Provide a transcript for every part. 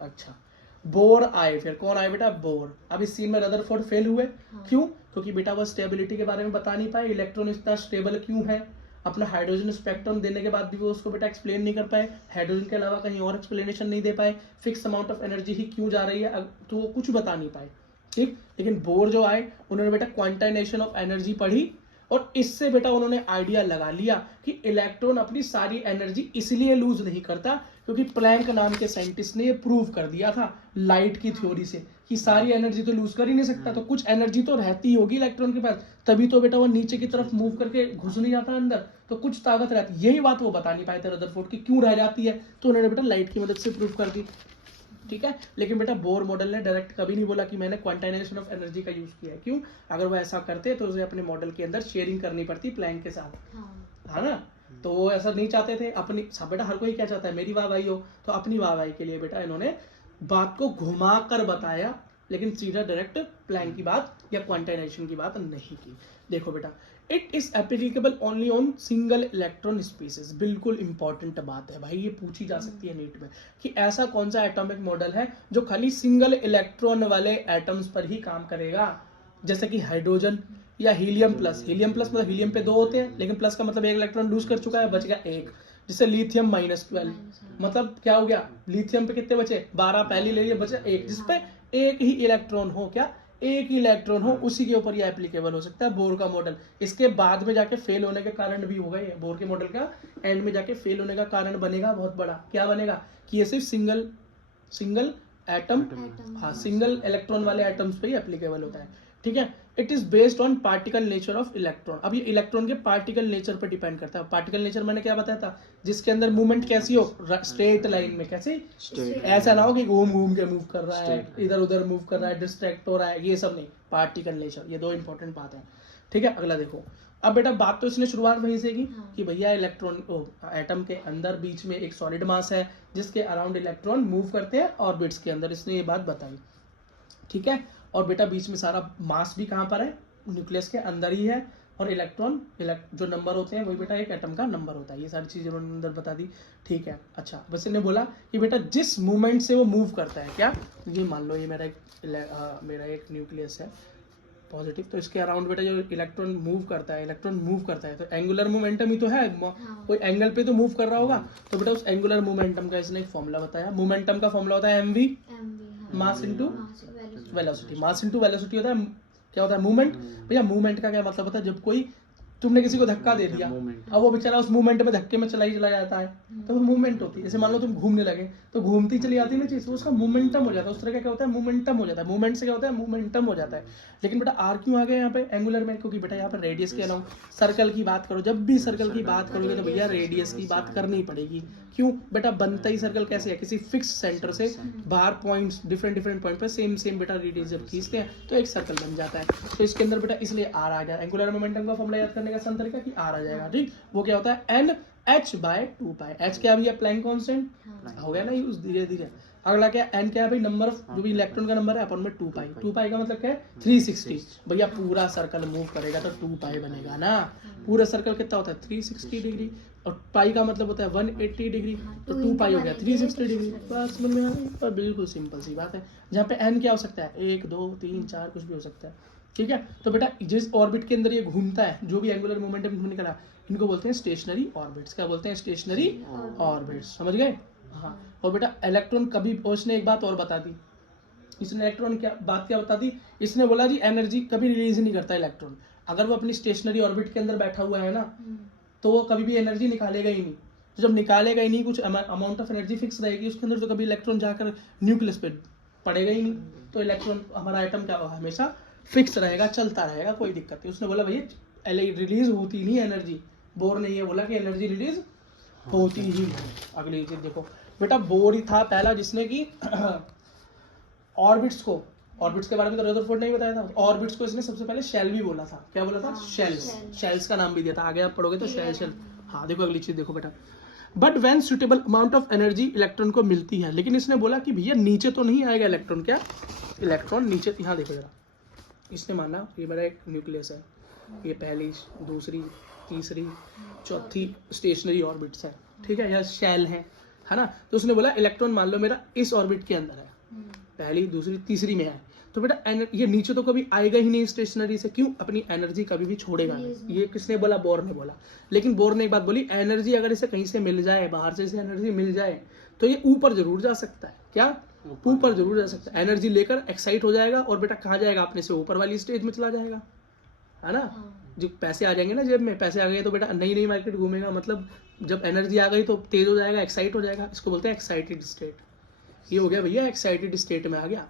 अच्छा, बोर आए, फिर कौन आए बेटा? बोर। अब इस सीन में रदरफोर्ड फेल हुए। क्यों? क्योंकि बेटा वो स्टेबिलिटी के बारे में बता नहीं पाए, इलेक्ट्रॉन इतना स्टेबल क्यों है। अपना हाइड्रोजन स्पेक्ट्रम देने के बाद भी वो उसको बेटा एक्सप्लेन नहीं कर पाए, हाइड्रोजन के अलावा कहीं और एक्सप्लेनेशन नहीं दे पाए, फिक्स अमाउंट ऑफ एनर्जी ही क्यों जा रही है, तो वो कुछ बता नहीं पाए। ठीक, लेकिन बोर जो आए उन्होंने बेटा क्वांटाइजेशन ऑफ एनर्जी पढ़ी, और इससे बेटा उन्होंने आइडिया लगा लिया कि इलेक्ट्रॉन अपनी सारी एनर्जी इसलिए लूज नहीं करता क्योंकि प्लैंक नाम के साइंटिस्ट ने ये प्रूव कर दिया था लाइट की थ्योरी से कि सारी एनर्जी तो लूज कर ही नहीं सकता, तो कुछ एनर्जी तो रहती होगी इलेक्ट्रॉन के पास, तभी तो बेटा वो नीचे की तरफ मूव करके घुस नहीं जाता अंदर, तो कुछ ताकत रहती। यही बात वो बता नहीं पाए थे रदरफोर्ड की क्यों रह जाती है, तो उन्होंने बेटा लाइट की मदद से प्रूव कर दी। ठीक है, लेकिन बेटा बोर मॉडल ने डायरेक्ट कभी नहीं बोला कि मैंने क्वांटाइजेशन ऑफ एनर्जी का यूज किया है। क्यों? अगर वो ऐसा करते तो उसे अपने मॉडल के अंदर शेयरिंग करनी पड़ती प्लैंक के साथ, है ना। तो वो ऐसा नहीं चाहते थे। अपनी सब बेटा हर कोई क्या चाहता है, मेरी वाहवाही हो, तो अपनी वाहवाही के लिए बेटा इन्होंने बात को घुमा कर बताया, लेकिन सीधा डायरेक्ट प्लैंक की बात या क्वांटाइजेशन की बात नहीं की। देखो बेटा, it is applicable only on single electron species. बिल्कुल इंपॉर्टेंट बात है भाई, ये पूछी जा सकती है नीट में कि ऐसा कौन सा एटॉमिक मॉडल है जो खाली सिंगल इलेक्ट्रॉन वाले एटम्स पर ही काम करेगा, जैसे कि हाइड्रोजन या हीलियम प्लस। हीलियम प्लस मतलब हीलियम पे 2 होते हैं, लेकिन प्लस का मतलब एक इलेक्ट्रॉन लूज कर चुका है, बच गया एक। जैसे लिथियम -12, मतलब क्या हो गया, लिथियम पे कितने बचे? 12 पहली ले लिए, बचा एक, जिसपे एक ही इलेक्ट्रॉन हो, क्या एक ही इलेक्ट्रॉन हो, उसी के ऊपर ये एप्लीकेबल हो सकता है बोर का मॉडल। इसके बाद में जाके फेल होने के कारण भी होगा, ये बोर के मॉडल का एंड में जाके फेल होने का कारण बनेगा बहुत बड़ा। क्या बनेगा कि ये सिर्फ सिंगल एटम, हाँ सिंगल इलेक्ट्रॉन वाले एटम्स पे ही एप्लीकेबल होता है। ठीक है, it is based on particle nature of electron. अब ये इलेक्ट्रॉन के पार्टिकल नेचर पर डिपेंड करता है। पार्टिकल नेचर मैंने क्या बताया था, जिसके अंदर मूवमेंट कैसी हो, स्ट्रेट लाइन में, कैसे, ऐसा ना हो कि घूम घूम के मूव कर रहा है, इधर उधर मूव कर रहा है, डिस्ट्रैक्ट हो रहा है, ये सब नहीं। पार्टिकल नेचर, ये 2 इंपॉर्टेंट बात है। ठीक है, अगला देखो। अब बेटा बात तो इसने शुरुआत वहीं से की कि भैया इलेक्ट्रॉन एटम के अंदर बीच में एक सॉलिड मास है जिसके अराउंड इलेक्ट्रॉन मूव करते हैं ऑर्बिट्स के अंदर, इसने ये बात बताई। ठीक है, और बेटा बीच में सारा मास भी कहाँ पर है, न्यूक्लियस के अंदर ही है, और इलेक्ट्रॉन जो नंबर होते हैं वही बेटा एक एटम का नंबर होता है। ये सारी चीजें उन्होंने अंदर बता दी। ठीक है, अच्छा बस इन्हें बोला कि बेटा जिस मूवमेंट से वो मूव करता है, क्या ये मान लो ये मेरा एक न्यूक्लियस है पॉजिटिव, तो इसके अराउंड बेटा जो इलेक्ट्रॉन मूव करता है तो एंगुलर मोमेंटम ही तो है, कोई एंगल पे तो मूव कर रहा होगा, तो बेटा उस एंगुलर मोमेंटम का इसने एक फॉर्मूला बताया। मोमेंटम का फॉर्मूला होता है mv, mass into velocity. Mass into velocity होता है, क्या होता है, मूवमेंट। भैया मूवमेंट का क्या मतलब होता है, जब कोई तुमने किसी को धक्का दे दिया, अब वो बेचारा उस मूवमेंट में धक्के में चला जाता है, तो वो मूवमेंट होती है। जैसे मान लो तुम घूमने लगे तो घूमती चली जाती है ना चीज, तो उसका मोमेंटम हो जाता है। उस तरह का क्या होता है, मोमेंटम हो जाता है। मूवमेंट से क्या होता है, मोमेंटम हो जाता है। लेकिन बेटा आर क्यों आ गया यहाँ पे एंगुलर में, क्योंकि बेटा यहाँ पर रेडियस के अलावा सर्कल की बात करो, जब भी सर्कल की बात करोगे तो भैया रेडियस की बात करनी पड़ेगी। क्यों बेटा, बनता ही सर्कल कैसे है, किसी फिक्स सेंटर से बाहर पॉइंट्स डिफरेंट पॉइंट पर सेम बेटा रेडियस जब खींचते हैं तो एक सर्कल बन जाता है। तो इसके अंदर बेटा इसलिए आर आ गया। एंगुलर मोमेंटम का फॉर्मूला याद करने का आसान तरीका कि आर आ जाएगा। ठीक, वो क्या होता है, एन एच बाय 2 पाई। एच क्या भैया, प्लैंक कांस्टेंट, हो गया ना यूज धीरे धीरे। अगला क्या, एन क्या है भाई, नंबर ऑफ जो भी इलेक्ट्रॉन का नंबर है अपन में 2 पाई। 2 पाई का मतलब क्या है, 360। भैया पूरा सर्कल मूव करेगा तो 2 पाई बनेगा ना। पूरा सर्कल कितना होता है, 360 डिग्री, और पाई का मतलब होता है 180 डिग्री, तो 2 पाई हो गया 360 डिग्री। बात समझ में आ गई, बिल्कुल सिंपल सी बात है। जहाँ पे एन क्या हो सकता है, 1 2 3 4 कुछ भी हो सकता है। ठीक है, तो बेटा जिस ऑर्बिट के अंदर ये घूमता है, जो भी एंगुलर मोमेंटम निकला, इनको बोलते हैं स्टेशनरी ऑर्बिट्स। क्या बोलते हैं, स्टेशनरी ऑर्बिट्स, समझ गए। हाँ, और बेटा इलेक्ट्रॉन कभी, उसने एक बात और बता दी, इसने इलेक्ट्रॉन क्या बता दी, इसने बोला जी एनर्जी कभी रिलीज नहीं करता इलेक्ट्रॉन। अगर वो अपनी स्टेशनरी ऑर्बिट के अंदर बैठा हुआ है ना, तो वो कभी भी एनर्जी निकालेगा ही नहीं। तो जब निकालेगा ही नहीं, कुछ अमाउंट ऑफ एनर्जी फिक्स रहेगी उसके अंदर, तो कभी इलेक्ट्रॉन जाकर न्यूक्लियस पे पड़ेगा ही नहीं। तो इलेक्ट्रॉन हमारा आइटम क्या होगा, हमेशा फिक्स रहेगा, चलता रहेगा, कोई दिक्कत नहीं। उसने बोला भैया रिलीज होती नहीं एनर्जी। बोर ने ये बोला कि एनर्जी रिलीज होती ही नहीं। अगली चीज देखो बेटा, बोर ही था पहला जिसने की ऑर्बिट्स के बारे में तो रदरफोर्ड ने ही बताया था। ऑर्बिट्स को इसने सबसे पहले शेल भी बोला था। क्या बोला था, शेल्स का नाम भी दिया था। आगे आप पढ़ोगे तो शेल। हाँ देखो अगली चीज देखो बेटा, but when suitable amount of energy electron को मिलती है, लेकिन इसने बोला कि भैया नीचे तो नहीं आएगा इलेक्ट्रॉन। क्या इलेक्ट्रॉन नीचे, यहाँ देखो जरा, इसने माना ये मेरा एक न्यूक्लियस है, ये पहली दूसरी तीसरी चौथी स्टेशनरी ऑर्बिट्स है, ठीक है, या शेल है। है ना। तो उसने बोला इलेक्ट्रॉन मान लो मेरा इस ऑर्बिट के अंदर है, पहली दूसरी तीसरी में है, तो बेटा ये नीचे तो कभी आएगा ही नहीं स्टेशनरी से, क्यों, अपनी एनर्जी कभी भी छोड़ेगा नहीं। ये किसने बोला, बोर ने बोला। लेकिन बोर ने एक बात बोली, एनर्जी अगर इसे कहीं से मिल जाए, बाहर से इसे एनर्जी मिल जाए तो ये ऊपर जरूर जा सकता है। क्या, ऊपर जरूर जा सकता है। एनर्जी लेकर एक्साइट हो जाएगा और बेटा कहाँ जाएगा, अपने से ऊपर वाली स्टेज में चला जाएगा, है ना। जो पैसे आ जाएंगे ना जेब में, पैसे आ गए तो बेटा नई नई मार्केट घूमेगा, मतलब जब एनर्जी आ गई तो तेज हो जाएगा, एक्साइट हो जाएगा। इसको बोलते हैं एक्साइटेड स्टेट। ये हो गया भैया, एक्साइटेड स्टेट में आ गया,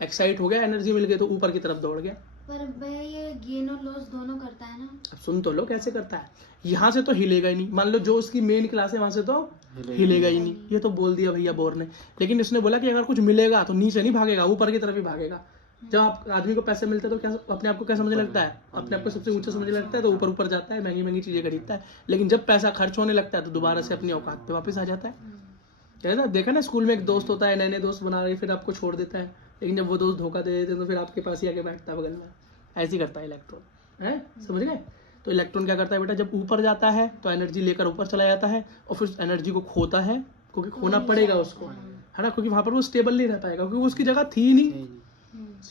एक्साइट हो गया, एनर्जी मिल गई तो ऊपर की तरफ दौड़ गया। पर भैया ये गेन और लॉस दोनों करता है ना। अब सुन तो लो कैसे करता है। यहाँ से तो हिलेगा ही नहीं, मान लो जो उसकी मेन क्लास है वहां से तो हिलेगा ही नहीं। ये तो बोल दिया भैया बोर ने। लेकिन इसने बोला कि अगर कुछ मिलेगा तो नीचे नहीं भागेगा, ऊपर की तरफ ही भागेगा। जब आप आदमी को पैसे मिलते हैं तो क्या अपने आप को क्या समझने लगता है, अपने आप को सबसे ऊंचा समझने लगता है, तो ऊपर ऊपर जाता है, महंगी महंगी चीजें खरीदता है। लेकिन जब पैसा खर्च होने लगता है तो दोबारा से अपनी औकात पे वापस आ जाता है ना। देखा ना, स्कूल में एक दोस्त होता है, नए नए दोस्त बना रहे, फिर आपको छोड़ देता है, लेकिन जब वो दोस्त धोखा दे देते हैं तो फिर आपके पास ही आके बैठता है बगल में। ऐसे ही करता है इलेक्ट्रॉन, है, समझ गए। तो इलेक्ट्रॉन क्या करता है बेटा, जब ऊपर जाता है तो एनर्जी लेकर ऊपर चला जाता है और फिर एनर्जी को खोता है, क्योंकि खोना पड़ेगा उसको, है ना, क्योंकि वहां पर वो स्टेबल नहीं रह पाएगा, क्योंकि उसकी जगह थी ही नहीं,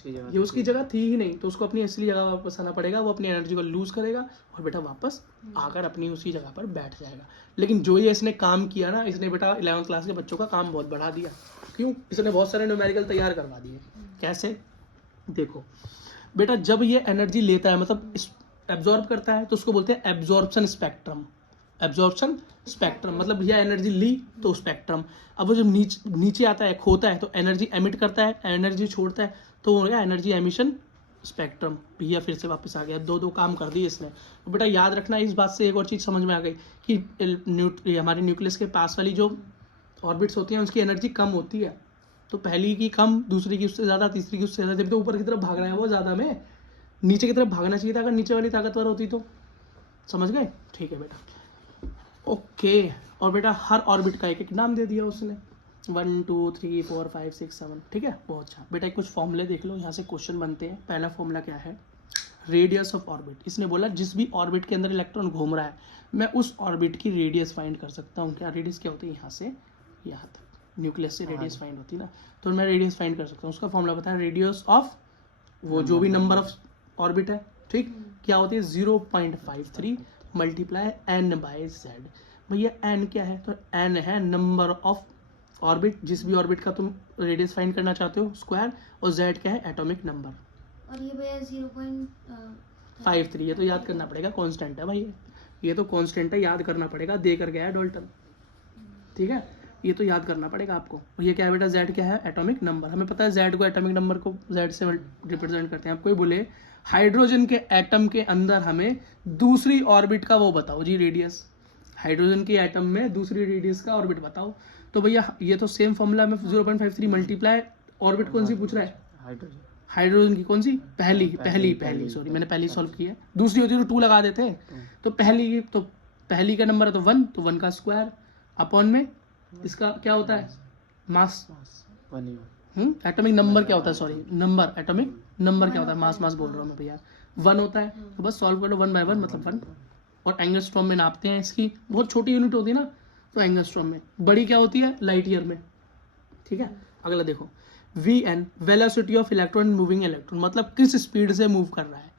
ये उसकी जगह थी ही नहीं, तो उसको अपनी असली जगह वापस आना पड़ेगा। वो अपनी एनर्जी को लूज करेगा और बेटा वापस आकर अपनी उसी जगह पर बैठ जाएगा। लेकिन जो ये इसने काम किया ना, इसने बेटा 11th क्लास के बच्चों का काम बहुत बढ़ा दिया। क्यों, इसने बहुत सारे न्यूमेरिकल तैयार करवा दिए। कैसे, देखो बेटा, जब ये एनर्जी लेता है, मतलब एब्जॉर्ब करता है, तो उसको बोलते हैं एब्जॉर्प्शन स्पेक्ट्रम। एब्जॉर्प्शन स्पेक्ट्रम मतलब भैया एनर्जी ली तो स्पेक्ट्रम। अब वो जब नीचे आता है, खोता है, तो एनर्जी एमिट करता है, एनर्जी छोड़ता है, तो हो गया एनर्जी एमिशन स्पेक्ट्रम। भैया फिर से वापस आ गया, दो काम कर दिए इसने। तो बेटा याद रखना, इस बात से एक और चीज़ समझ में आ गई कि हमारे न्यूक्लियस के पास वाली जो ऑर्बिट्स होती हैं उसकी एनर्जी कम होती है। तो पहली की कम, दूसरी की उससे ज़्यादा, तीसरी की उससे ज़्यादा। जब तो ऊपर की तरफ भाग रहा है वो ज़्यादा में, नीचे की तरफ भागना चाहिए था अगर नीचे वाली ताकतवर होती तो। समझ गए, ठीक है बेटा, ओके। और बेटा हर ऑर्बिट का एक एक नाम दे दिया उसने, 1 2 3 4 5 6 7, ठीक है, बहुत अच्छा। बेटा कुछ फॉर्मूले देख लो, यहाँ से क्वेश्चन बनते हैं। पहला फॉर्मूला क्या है, रेडियस ऑफ ऑर्बिट। इसने बोला जिस भी ऑर्बिट के अंदर इलेक्ट्रॉन घूम रहा है, मैं उस ऑर्बिट की रेडियस फाइंड कर सकता हूँ। क्या रेडियस क्या होती है, यहाँ से यहाँ तक, न्यूक्लियस से रेडियस फाइंड होती है ना, तो मैं रेडियस फाइंड कर सकता हूँ। उसका फॉर्मूला बताया, रेडियस ऑफ वो जो भी नंबर ऑफ ऑर्बिट है, ठीक, क्या होती है 0.53 मल्टीप्लाई n बाय z। भैया n क्या है, तो n है नंबर ऑफ ऑर्बिट, जिस भी ऑर्बिट का तुम रेडियस फाइंड करना चाहते हो, स्क्वायर, और z क्या है एटॉमिक नंबर। और ये भैया 0.53 ये तो याद करना पड़ेगा, कांस्टेंट है भाई, ये तो कांस्टेंट है, याद करना पड़ेगा, देकर गया है डाल्टन, ठीक है, ये तो याद करना पड़ेगा आपको। और ये क्या है बेटा, z क्या है एटॉमिक नंबर। हमें पता है z को, एटॉमिक नंबर को z से रिप्रेजेंट करते हैं। आप कोई बोले हाइड्रोजन के एटम के अंदर हमें दूसरी ऑर्बिट का वो बताओ जी रेडियस, हाइड्रोजन के एटम में दूसरी रेडियस का ऑर्बिट बताओ, तो भैया ये तो सेम फॉर्मूला में 0.53 मल्टीप्लाई ऑर्बिट कौन सी पूछ रहा है, हाइड्रोजन की कौन सी, पहली सॉरी मैंने पहली सॉल्व की है, दूसरी होती है तो 2 लगा देते, तो पहली का नंबर है तो 1, तो 1 का स्क्वायर अपॉन में इसका क्या होता है मास, एटॉमिक नंबर क्या होता है, सॉरी नंबर, एटॉमिक नंबर क्या होता है, मास बोल रहा हूँ मैं भैया, 1 होता है। तो बस सॉल्व कर लो 1 बाय 1 मतलब 1। और एंगस्ट्रॉम में नापते हैं, इसकी बहुत छोटी यूनिट होती है ना, तो एंगस्ट्रॉम में, बड़ी क्या होती है लाइट ईयर में, ठीक है। अगला देखो, Vn velocity of electron moving electron, मतलब किस स्पीड से मूव कर रहा है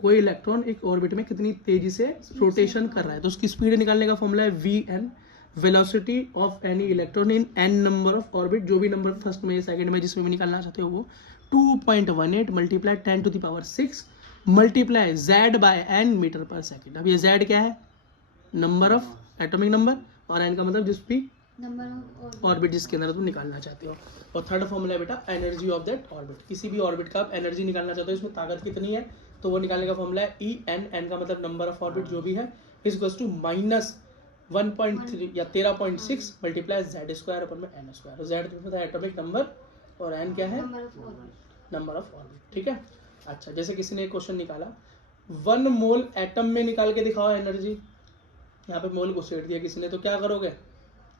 कोई इलेक्ट्रॉन एक ऑर्बिट में, कितनी तेजी से रोटेशन कर रहा है, तो उसकी स्पीड निकालने का फॉर्मूला है Vn velocity of any electron in n number of orbit, जो भी नंबर फर्स्ट में सेकंड में जिसमें भी निकालना चाहते हो वो, 2.18 multiply 10⁶ multiply z by n metre पर सेकेंड। अब ये z क्या है, नंबर ऑफ एटॉमिक नंबर, और n का मतलब जिस भी नंबर ऑर्बिट जिसके अंदर तुम निकालना चाहते हो। और थर्ड फॉर्मूला है बेटा एनर्जी ऑफ दैट ऑर्बिट, किसी भी ऑर्बिट का आप एनर्जी निकालना चाहते हो, इसमें ताकत कितनी है, तो वो निकालने का फॉर्मूला है En का मतलब नंबर ऑफ ऑर्बिट जो भी है, इक्वल्स टू -1.3 या 13.6 मल्टीप्लाई z स्क्वायर अपन में n स्क्वायर। z पता है एटॉमिक नंबर और n क्या है नंबर ऑफ ऑर्बिट, ठीक है। अच्छा, जैसे किसी ने एक क्वेश्चन निकाला 1 मोल एटम में निकाल के दिखाओ एनर्जी, यहाँ पे मोल को सेट दिया किसी ने, तो क्या करोगे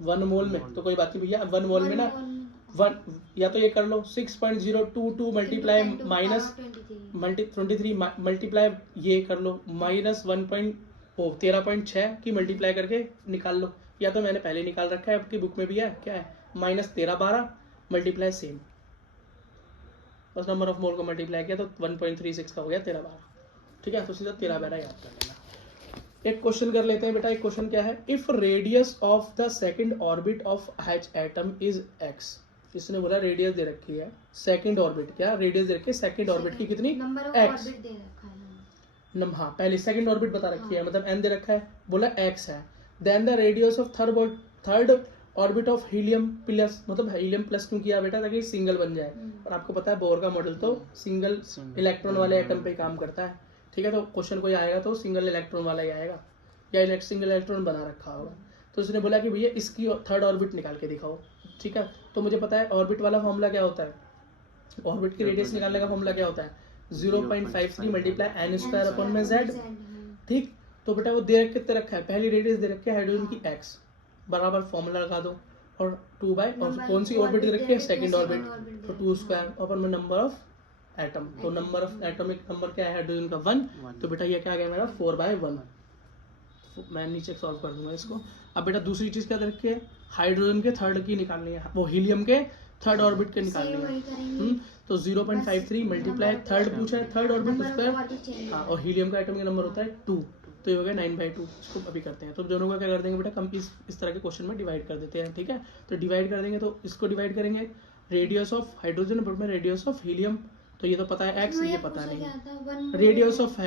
1 मोल में, तो कोई बात नहीं भैया 1 मोल में ना 1 या तो ये कर लो 6.022 मल्टीप्लाई माइनस 23 मल्टीप्लाई ये कर लो -13.6 की मल्टीप्लाई करके निकाल लो, या तो मैंने पहले निकाल रखा है, आपकी बुक में भी है, क्या है -13 मल्टीप्लाई सेम, बस नंबर ऑफ मोल को मल्टीप्लाई किया तो 1.36 का हो गया 13 ठीक है। तो सीधा 13 याद कर लेना। एक क्वेश्चन कर लेते हैं बेटा। एक क्वेश्चन क्या है, if radius of the second orbit of H atom is x. इसने बोला रेडियस दे रखी है सेकंड ऑर्बिट, क्या रेडियस दे रखी है सेकंड ऑर्बिट की कितनी, एक्स। हाँ पहले सेकंड ऑर्बिट बता रखी है, मतलब एन दे रखा है, बोला एक्स है। Then the radius of third orbit of helium plus, मतलब हीलियम प्लस क्यों किया बेटा, ताकि सिंगल बन जाए। और आपको पता है बोर का मॉडल तो सिंगल इलेक्ट्रॉन वाले एटम पे काम करता है, ठीक है। तो क्वेश्चन कोई आएगा तो सिंगल इलेक्ट्रॉन वाला ही आएगा, या सिंगल इलेक्ट्रॉन बना रखा होगा। तो उसने बोला कि भैया इसकी थर्ड ऑर्बिट निकाल के दिखाओ, ठीक है। तो मुझे पता है ऑर्बिट वाला फॉर्मूला क्या होता है, ऑर्बिट की रेडियस निकालने का फॉर्मूला क्या होता है, 0.53 मल्टीप्लाई n स्क्वायर अपॉन में z, ठीक। तो बेटा वो दे कितने रखा है, पहली रेडियस दे रखी है हाइड्रोजन की x, बराबर फॉर्मूला लगा दो, और 2 बाय, और कौन सी ऑर्बिट दे रखी है, सेकंड ऑर्बिट, तो 2 स्क्वायर अपन में नंबर ऑफ एटम, तो नंबर ऑफ एटॉमिक नंबर क्या है हाइड्रोजन का 1, तो बेटा ये क्या आ गया मेरा 4/1। मैं नीचे सॉल्व कर दूंगा इसको। अब बेटा दूसरी चीज क्या दे रखी है, हाइड्रोजन के थर्ड की निकालनी है, वो हीलियम के थर्ड ऑर्बिट के निकालनी है। तो 0.53 मल्टीप्लाई थर्ड पूछा है, थर्ड ऑर्बिट उसका, हाँ, और हीलियम का एटॉमिक नंबर होता है 2, तो ये हो गया 9/2। इसको अभी करते हैं, तो दोनों का क्या कर देंगे बेटा, कम इस तरह के क्वेश्चन में डिवाइड कर देते हैं, ठीक है। तो डिवाइड कर देंगे, तो इसको डिवाइड करेंगे रेडियस ऑफ हाइड्रोजन में रेडियस ऑफ हीलियम, तो ये तो पता है एक्स, ये पता नहीं। Radius of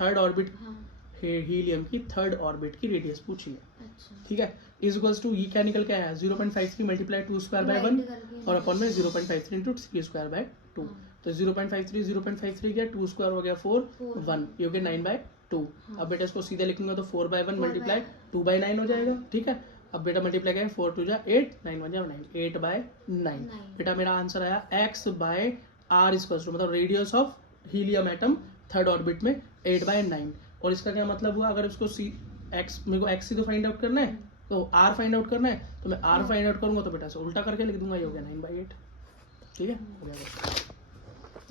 third orbit helium की थर्ड ऑर्बिट की रेडियस पूछी है, ठीक है। इज इक्वल्स टू, ये क्या निकल के आया 0.53 मल्टीप्लाई 2 स्क्वायर बाय 1, और अपॉन में 0.53 इंटू 3 स्क्वायर बाय 2, तो 0.53 क्या 2 स्क्वायर हो गया 4, 1, ये हो गया 9/2। अब बेटा इसको सीधे लिखूंगा तो 4/1 मल्टीप्लाई 2/9 हो जाएगा, ठीक है। अब बेटा मल्टीप्लाई करें 4 2 जा 8, 9 1 जा 9, 8/9। बेटा मेरा आंसर आया x by r equals to, मतलब radius of helium atom third orbit में 8/9। और इसका क्या मतलब हुआ, अगर उसको मेरे को x ही तो फाइंड आउट करना है, तो r फाइंड आउट करना है, तो मैं r फाइंड आउट करूंगा, तो बेटा से उल्टा करके लिख दूंगा, ये हो गया 9/8, ठीक है। हो गया।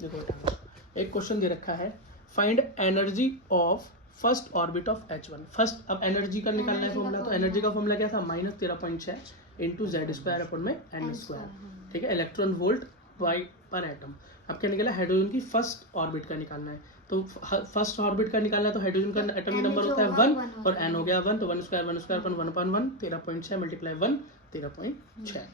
देखो बेटा एक क्वेश्चन दे रखा है, find energy of first orbit of H1 first. अब एनर्जी का निकालना है फॉर्मूला, तो एनर्जी का फॉर्मूला क्या था, -13.6 इंटू z स्क्वायर अपॉन में n स्क्वायर, ठीक है, इलेक्ट्रॉन वोल्ट पर एटम। अब क्या निकला, हाइड्रोजन की फर्स्ट ऑर्बिट का निकालना है, तो फर्स्ट ऑर्बिट का निकालना है, तो हाइड्रोजन का एटॉमिक नंबर होता है 1, और n हो गया 1, तो 1 स्क्वायर 1 स्क्वायर 1/1, 13.6 मल्टीप्लाई 1 13.6।